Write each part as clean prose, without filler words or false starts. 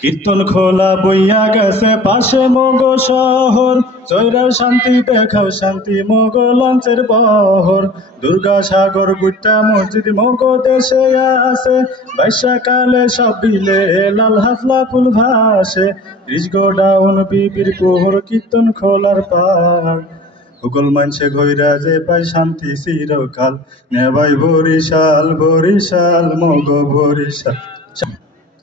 কীর্তন খোলা বইয়া গেছে পাশে মগো শহর, চৈরার শান্তি দেখাও শান্তি মগো লঞ্চের বহর। দুর্গা সাগর গুট্টা মসজিদ মগো দেশে আছে, বর্ষাকালে সব বিলে লাল হাফলা ফুল ভাসে। রিজগোডাউন বিবির পোহর কীর্তন খোলার পাড়, ভূগোল মানছে ঘইরা যে পাই শান্তি চিরকাল। নেবাই বরিশাল বরিশাল মগো বরিশাল,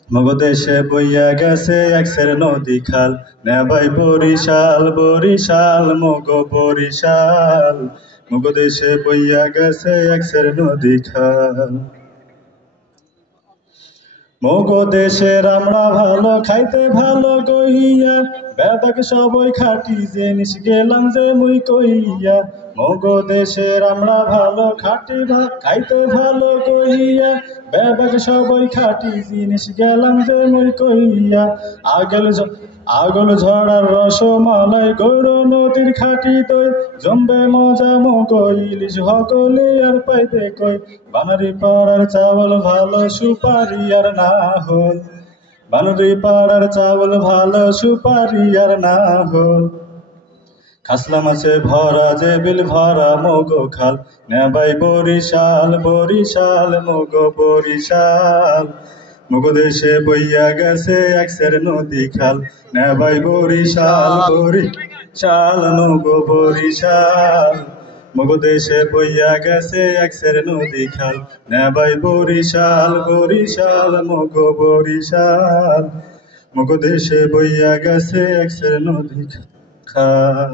মগো দেশে বইয়া গেছে একসের নদী খাল। নেবাই বরিশাল বরিশাল মগো বরিশাল, মগো দেশে বইয়া গেছে একসের নদী খাল। মগো দেশের আমরা ভালো খাইতে ভালো কইয়া, বেদাক সবই খাটি জিনিস গেলাম যে মুই কইয়া। মগো দেশের আমরা ভালো খাটি খাইতে ভালো কইয়া, বেদাক সবই খাটি জিনিস গেলাম যে মুই কইয়া। আগল ঝড়ার রসমালাই গৌর নদীর খাটি দই, জমবে মজা মগো ইলিশ হকলি আর পাইবে কই। বানারি পাড়ার চাवल ভালো সুপারি আর না হল, বানারি পাড়ার চাवल ভালো সুপারি আর না হল। খাসলা মাছে ভরা যে বিল ভরা মগো খাল। নেবাই বরিশাল বরিশাল মগো বরিশাল, মগো দেশে বইয়া গেছে একসের নদী খাল। নেবাই বরিশাল বরিশাল মগো বরিশাল, মগো দেশে বইয়া গেছে একসের নদী খাল। নেবাই বরিশাল বরিশাল মগো বরিশাল, মগো দেশে বইয়া গেছে একসের নদী খাল।